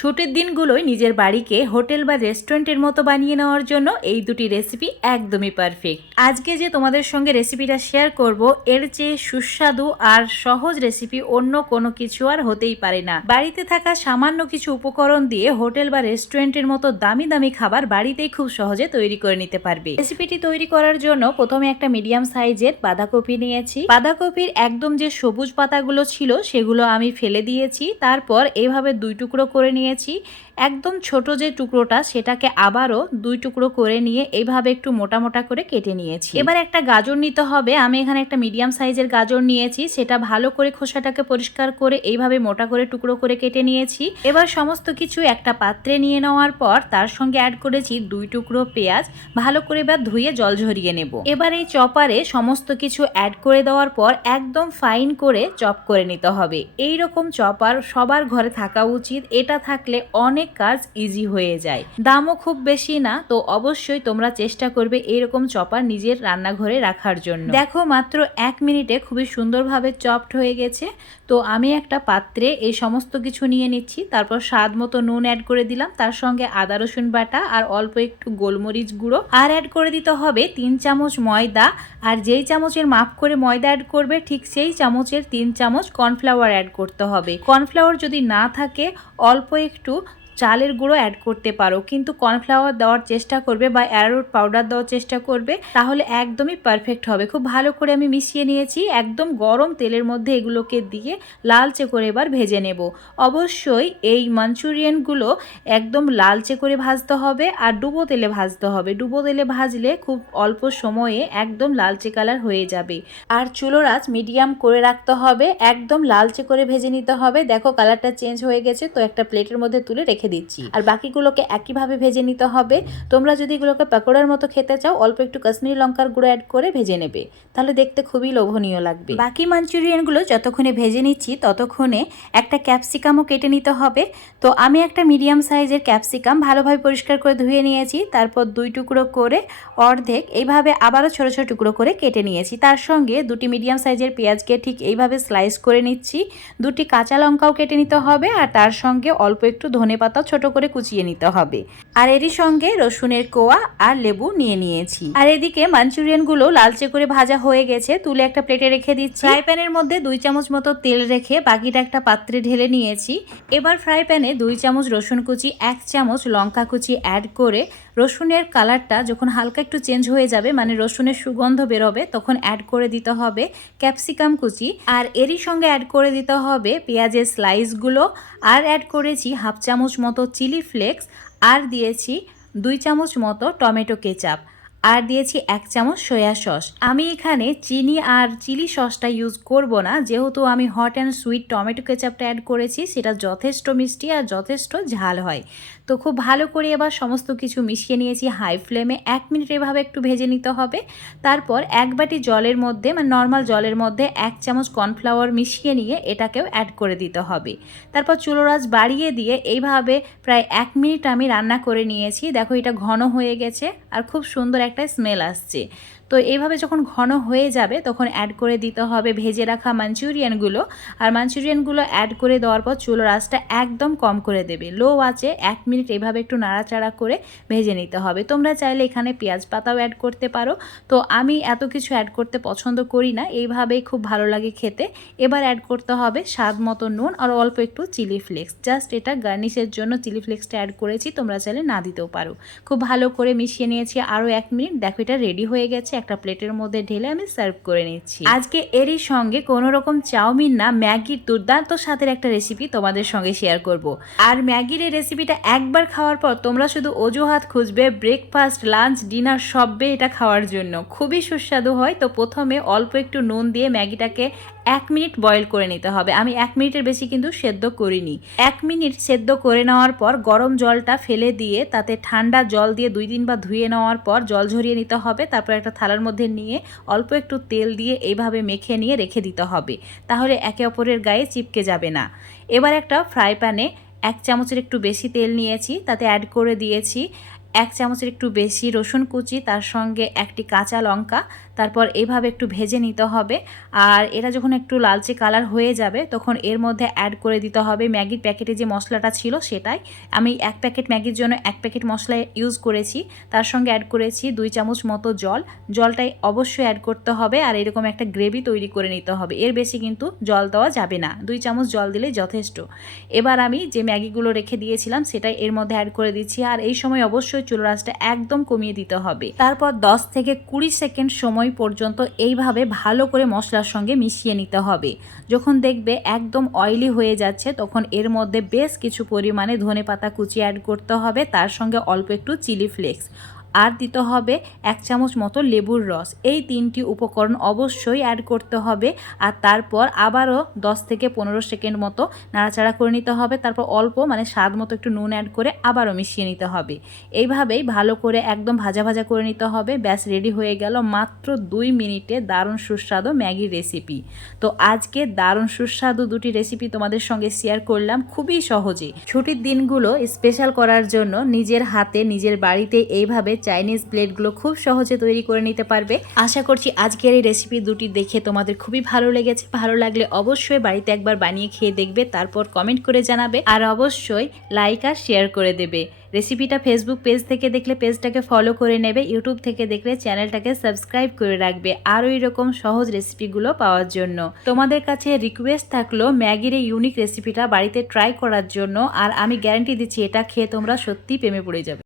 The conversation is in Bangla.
ছুটির দিনগুলোয় নিজের বাড়িকে হোটেল বা রেস্টুরেন্টের মতো বানিয়ে নেওয়ার জন্য এই দুটি রেসিপি একদমই পারফেক্ট। আজকে যে তোমাদের সঙ্গে রেসিপিটা শেয়ার করব, এর চেয়ে সুস্বাদু আর সহজ রেসিপি অন্য কোনো কিছু আর হতেই পারে না। বাড়িতে থাকা সামান্য কিছু উপকরণ দিয়ে হোটেল বা রেস্টুরেন্টের মতো দামি দামি খাবার বাড়িতেই খুব সহজে তৈরি করে নিতে পারবে। রেসিপিটি তৈরি করার জন্য প্রথমে একটা মিডিয়াম সাইজের বাঁধাকপি নিয়েছি। বাঁধাকপির একদম যে সবুজ পাতাগুলো ছিল সেগুলো আমি ফেলে দিয়েছি। তারপর এইভাবে দুই টুকরো করে নিয়েছি। একদম ছোট যে টুকরোটা সেটাকে আবারও দুই টুকরো করে নিয়ে এইভাবে একটু মোটা মোটা করে কেটে নিয়েছি। এবার একটা গাজর নিতে হবে। আমি এখানে একটা মিডিয়াম সাইজের গাজর নিয়েছি, সেটা ভালো করে খোসাটাকে পরিষ্কার করে এইভাবে মোটা করে টুকরো করে কেটে নিয়েছি। এবার সমস্ত কিছু একটা পাত্রে নিয়ে নেওয়ার পর তার সঙ্গে অ্যাড করেছি দুই টুকরো পেঁয়াজ। ভালো করে এবার ধুয়ে জল ঝরিয়ে নেব। এবার এই চপারে সমস্ত কিছু অ্যাড করে দেওয়ার পর একদম ফাইন করে চপ করে নিতে হবে। এই রকম চপার সবার ঘরে থাকা উচিত। এটা থাকলে অনেক কাজ ইজি হয়ে যায়। দামও খুব বেশি না, তো অবশ্যই তোমরা চেষ্টা করবে এইরকম চপার নিজের রান্নাঘরে রাখার জন্য। দেখো মাত্র 1 মিনিটে খুবই সুন্দরভাবে চপড হয়ে গেছে। তো আমি একটা পাত্রে এই সমস্ত কিছু নিয়ে নিচ্ছি। তারপর স্বাদ মতো নুন অ্যাড করে দিলাম, তার সঙ্গে আদা রসুন বাটা আর অল্প একটু গোলমরিচ গুঁড়ো, আর অ্যাড করে দিতে হবে 3 চামচ ময়দা। আর যেই চামচের মাপ করে ময়দা অ্যাড করবে ঠিক সেই চামচের 3 চামচ কর্নফ্লাওয়ার অ্যাড করতে হবে। কর্নফ্লাওয়ার যদি না থাকে অল্প একটু চালের গুঁড়ো অ্যাড করতে পারো, কিন্তু কর্নফ্লাওয়ার দেওয়ার চেষ্টা করবে বা অ্যারারুট পাউডার দেওয়ার চেষ্টা করবে, তাহলে একদমই পারফেক্ট হবে। খুব ভালো করে আমি মিশিয়ে নিয়েছি। একদম গরম তেলের মধ্যে এগুলোকে দিয়ে লালচে করে এবার ভেজে নেব। অবশ্যই এই মাঞ্চুরিয়ানগুলো একদম লালচে করে ভাজতে হবে আর ডুবো তেলে ভাজতে হবে। ডুবো তেলে ভাজলে খুব অল্প সময়ে একদম লালচে কালার হয়ে যাবে। আর চুলোর আঁচ মিডিয়াম করে রাখতে হবে, একদম লালচে করে ভেজে নিতে হবে। দেখো কালারটা চেঞ্জ হয়ে গেছে, তো একটা প্লেটের মধ্যে তুলে রেখে দিচ্ছি। আর বাকিগুলোকে একইভাবে ভেজে নিতে হবে। তোমরা যদি এগুলোকে পকোড়ার মতো খেতে চাও অল্প একটু কাশ্মীরি লঙ্কার গুঁড়ো অ্যাড করে ভেজে নেবে, তাহলে দেখতে খুবই লোভনীয় লাগবে। বাকি মাঞ্চুরিয়ানগুলো যতক্ষণে ভেজে নিচ্ছি ততক্ষণে একটা ক্যাপসিকামও কেটে নিতে হবে। তো আমি একটা মিডিয়াম সাইজের ক্যাপসিকাম ভালোভাবে পরিষ্কার করে ধুয়ে নিয়েছি। তারপর দুই টুকরো করে অর্ধেক এইভাবে আবারও ছোট ছোট টুকরো করে কেটে নিয়েছি। তার সঙ্গে দুটি মিডিয়াম সাইজের পেঁয়াজকে ঠিক এইভাবে স্লাইস করে নিচ্ছি। দুটি কাঁচা লঙ্কাও কেটে নিতে হবে, আর তার সঙ্গে অল্প একটু ধনেপাতা ছোট করে কুচিয়ে নিতে হবে। আর এরই সঙ্গে রসুনের কোয়া আর লেবু নিয়ে নিয়েছি। আর এদিকে মাঞ্চুরিয়ানগুলো লালচে করে ভাজা হয়ে গেছে, তুলে একটা প্লেটে রেখে দিচ্ছি। ফ্রাই প্যানের মধ্যে 2 চামচ মতো তেল রেখে বাকিটা একটা পাত্রে ঢেলে নিয়েছি। এবার ফ্রাই প্যানে 2 চামচ রসুন কুচি, 1 চামচ লঙ্কা কুচি অ্যাড করে রসুনের কালারটা যখন হালকা একটু চেঞ্জ হয়ে যাবে, মানে রসুনের সুগন্ধ বেরোবে, তখন অ্যাড করে দিতে হবে ক্যাপসিকাম কুচি। আর এরই সঙ্গে অ্যাড করে দিতে হবে পেঁয়াজের স্লাইসগুলো। আর অ্যাড করেছি হাফ চামচ মতো চিলি ফ্লেক্স, আর দিয়েছি 2 চামচ মতো টমেটো কেচাপ, আর দিয়েছি 1 চামচ সয়া সস। আমি এখানে চিনি আর চিলি সসটা ইউজ করব না, যেহেতু আমি হট অ্যান্ড সুইট টমেটো কেচাপটা অ্যাড করেছি, সেটা যথেষ্ট মিষ্টি আর যথেষ্ট ঝাল হয়। তো খুব ভালো করে এবার সমস্ত কিছু মিশিয়ে নিয়েছি হাই ফ্লেমে। 1 মিনিট এভাবে একটু ভেজে নিতে হবে। তারপর এক বাটি জলের মধ্যে, মানে নর্মাল জলের মধ্যে 1 চামচ কর্নফ্লাওয়ার মিশিয়ে নিয়ে এটাকেও অ্যাড করে দিতে হবে। তারপর চুলোর আঁচ বাড়িয়ে দিয়ে এইভাবে প্রায় 1 মিনিট আমি রান্না করে নিয়েছি। দেখো এটা ঘন হয়ে গেছে আর খুব সুন্দর একটা স্মেল আসছে। তো এইভাবে যখন ঘন হয়ে যাবে তখন অ্যাড করে দিতে হবে ভেজে রাখা মাঞ্চুরিয়ানগুলো। আর মাঞ্চুরিয়ানগুলো অ্যাড করে দেওয়ার পর চুলোর আঁচটা একদম কম করে দেবে, লো আঁচে 1 মিনিট এইভাবে একটু নাড়াচাড়া করে ভেজে নিতে হবে। তোমরা চাইলে এখানে পেঁয়াজ পাতাও অ্যাড করতে পারো, তো আমি এত কিছু অ্যাড করতে পছন্দ করি না, এইভাবেই খুব ভালো লাগে খেতে। এবার অ্যাড করতে হবে স্বাদ মতো নুন আর অল্প একটু চিলি ফ্লেক্স। জাস্ট এটা গার্নিশের জন্য চিলি ফ্লেক্সটা অ্যাড করেছি, তোমরা চাইলে না দিতেও পারো। খুব ভালো করে মিশিয়ে নিয়েছি আরও 1 মিনিট। দেখো এটা রেডি হয়ে গেছে। একটা প্লেটের মধ্যে ঢেলে আমি সার্ভ করে নিচ্ছি। আজকে এরই সঙ্গে কোনো রকম চাউমিন না, ম্যাগির দুর্দান্ত স্বাদের একটা রেসিপি তোমাদের সঙ্গে শেয়ার করব। আর ম্যাগির এই রেসিপিটা একবার খাওয়ার পর তোমরা শুধু অজুহাত খুঁজবে ব্রেকফাস্ট, লাঞ্চ, ডিনার সববে এটা খাওয়ার জন্য। খুবই সুস্বাদু হয়। তো প্রথমে অল্প একটু নুন দিয়ে ম্যাগিটাকে 1 মিনিট বয়েল করে নিতে হবে। আমি 1 মিনিটের বেশি কিন্তু সেদ্ধ করিনি। 1 মিনিট সেদ্ধ করে নেওয়ার পর গরম জলটা ফেলে দিয়ে তাতে ঠান্ডা জল দিয়ে 2-3 বার ধুয়ে নেওয়ার পর জল ঝরিয়ে নিতে হবে। তারপর একটা থালার মধ্যে নিয়ে অল্প একটু তেল দিয়ে এইভাবে মেখে নিয়ে রেখে দিতে হবে, তাহলে একে অপরের গায়ে চিপকে যাবে না। এবার একটা ফ্রাই প্যানে 1 চামচের একটু বেশি তেল নিয়েছি, তাতে অ্যাড করে দিয়েছি 1 চামচের একটু বেশি রসুন কুচি, তার সঙ্গে একটি কাঁচা লঙ্কা, তারপর এইভাবে একটু ভেজে নিতে হবে। আর এটা যখন একটু লালচে কালার হয়ে যাবে তখন এর মধ্যে অ্যাড করে দিতে হবে ম্যাগির প্যাকেটে যে মশলাটা ছিল সেটাই। আমি 1 প্যাকেট ম্যাগির জন্য 1 প্যাকেট মশলা ইউজ করেছি। তার সঙ্গে অ্যাড করেছি 2 চামচ মতো জল। জলটাই অবশ্যই অ্যাড করতে হবে আর এরকম একটা গ্রেভি তৈরি করে নিতে হবে। এর বেশি কিন্তু জল দেওয়া যাবে না, 2 চামচ জল দিলেই যথেষ্ট। এবার আমি যে ম্যাগিগুলো রেখে দিয়েছিলাম সেটাই এর মধ্যে অ্যাড করে দিচ্ছি। আর এই সময় অবশ্যই চুলার আঁচটা একদম কমিয়ে দিতে হবে। তারপর 10 থেকে 20 সেকেন্ড সময় পর্যন্ত এইভাবে ভালো করে মশলার সঙ্গে মিশিয়ে নিতে হবে। যখন দেখবে একদম অয়েলি হয়ে যাচ্ছে তখন এর মধ্যে বেশ কিছু পরিমাণে ধনেপাতা কুচি অ্যাড করতে হবে, তার সঙ্গে অল্প একটু চিলি ফ্লেক্স আর দিতে হবে 1 চামচ মতো লেবুর রস। এই 3টি উপকরণ অবশ্যই অ্যাড করতে হবে। আর তারপর আবারও 10 থেকে 15 সেকেন্ড মতো নাড়াচাড়া করে নিতে হবে। তারপর অল্প মানে স্বাদ মতো একটু নুন অ্যাড করে আবারও মিশিয়ে নিতে হবে। এইভাবেই ভালো করে একদম ভাজা ভাজা করে নিতে হবে। ব্যাস রেডি হয়ে গেল মাত্র 2 মিনিটে দারুণ সুস্বাদু ম্যাগির রেসিপি। তো আজকে দারুণ সুস্বাদু দুটি রেসিপি তোমাদের সঙ্গে শেয়ার করলাম খুবই সহজে। ছুটির দিনগুলো স্পেশাল করার জন্য নিজের হাতে নিজের বাড়িতে এইভাবে চাইনিজ প্লেটগুলো খুব সহজে তৈরি করে নিতে পারবে। আশা করছি আজকের এই রেসিপি দুটি দেখে তোমাদের খুবই ভালো লেগেছে। ভালো লাগলে অবশ্যই বাড়িতে একবার বানিয়ে খেয়ে দেখবে, তারপর কমেন্ট করে জানাবে আর অবশ্যই লাইক আর শেয়ার করে দেবে। রেসিপিটা ফেসবুক পেজ থেকে দেখলে পেজটাকে ফলো করে নেবে, ইউটিউব থেকে দেখলে চ্যানেলটাকে সাবস্ক্রাইব করে রাখবে আরও এরকম সহজ রেসিপিগুলো পাওয়ার জন্য। তোমাদের কাছে রিকোয়েস্ট থাকলো ম্যাগির এই ইউনিক রেসিপিটা বাড়িতে ট্রাই করার জন্য। আর আমি গ্যারান্টি দিচ্ছি এটা খেয়ে তোমরা সত্যিই প্রেমে পড়ে যাবে।